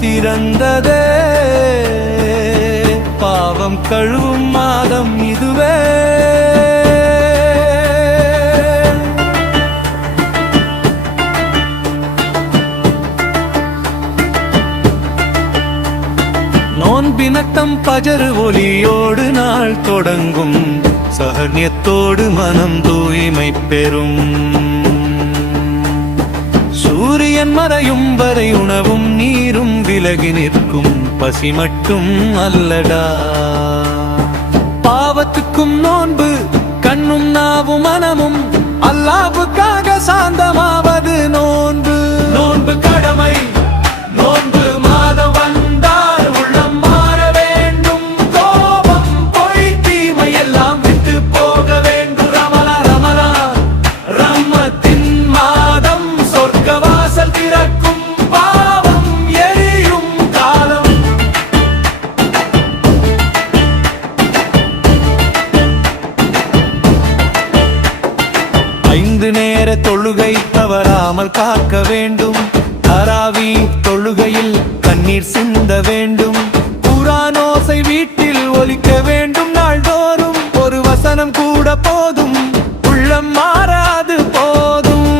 திறந்ததே, பாவம் கழுவும் மாதம் இதுவே. நோன்பினத்தம் பஜரு ஒலியோடு நாள் தொடங்கும், சகன்யத்தோடு மனம் தூய்மை பெறும். சூரியன் மறையும் வரை உணவும் நீரும் விலகி நிற்கும், பசி மட்டும் அல்லடா. பாவத்துக்கும் நோன்பு, கண்ணும் நாவும் மனமும் அல்லாஹ்வுக்காக சாந்தமாவது நோன்பு. நோன்பு கடமை, நோன்பு மாதம் வந்தால் உள்ளம் மாற வேண்டும். கோபம் பொய் தீமை எல்லாம் விட்டு போக வேண்டும். ரமலா ரமலா ரம்மத்தின் மாதம், சொர்க்க வாசல் திறக்கும், பாவம் எரியும் காலம். ஐந்து நேர தொழுகை தவறாமல் காக்க வேண்டும். தராவி தொழுகையில் கண்ணீர் சிந்த வேண்டும். குர்ஆன் ஓசை வீட்டில் ஒலிக்க வேண்டும் நாள்தோறும். ஒரு வசனம் கூட போதும், உள்ளம் மாறாது போதும்.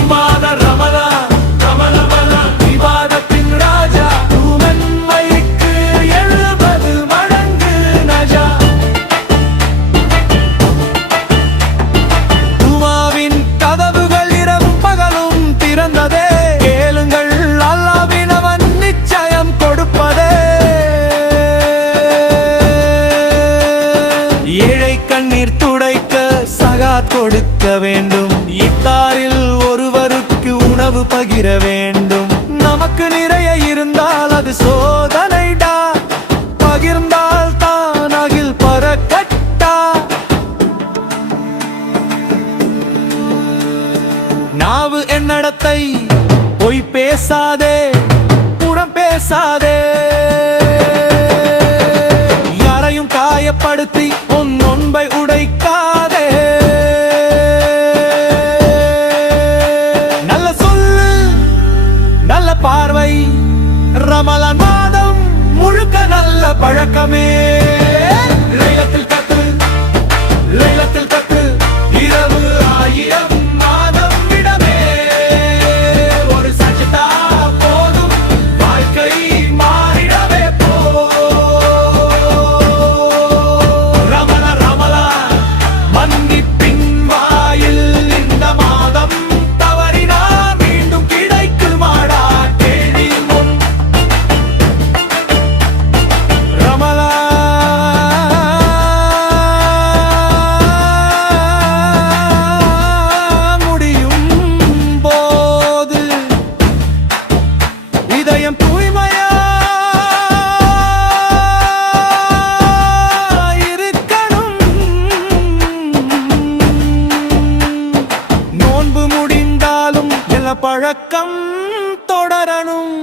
இபாதத் ரமலான், ரமலான் இபாதத்தின் ராஜா. தூமன்மைக்கு 70 மடங்கு நஜா. துவாவின் கதவுகள் இரவும் பகலும் திறந்ததே, கேளுங்கள் அல்லாஹ்வின் அவன் நிச்சயம் கொடுப்பதே. ஏழை கண்ணீர் துடைக்க சகாத் கொடுக்க வேண்டும். இஃப்தாரில் ஒருவருக்கு உணவு பகிர வேண்டும். நமக்கு நிறைய இருந்தால் அது சோதனைடா, பகிர்ந்தால் தான் அகில் பறக்கட்டா. நாவு என்னடத்தை, பொய் பேசாதே, புறம் பேசாதே. யாரையும் காயப்படுத்தி உன் நோன்பை உடைக்காதே. நல்ல சொல்லு, நல்ல பார்வை, ரமலான் மாதம் முழுக்க நல்ல பழக்கமே. லைலத்துல் கத்ர், லைலத்துல் கத்ர், இரவு 1000 மாதம் விடமே. ஒரு சஜ்தா போதும், வாழ்க்கை மாறிடவே போ. ரமலான் ரமலான் மன்னிப்பின் வாயில், இந்த மாதம் தவறினா மீண்டும் கிடைக்குமாடா கேள்வி முன். ரமலான் முடியும் போது இதயம் தூய்மையா இருக்கணும். நோன்பு முடிந்தாலும் எல்லா பழக்கம் தொடரணும்.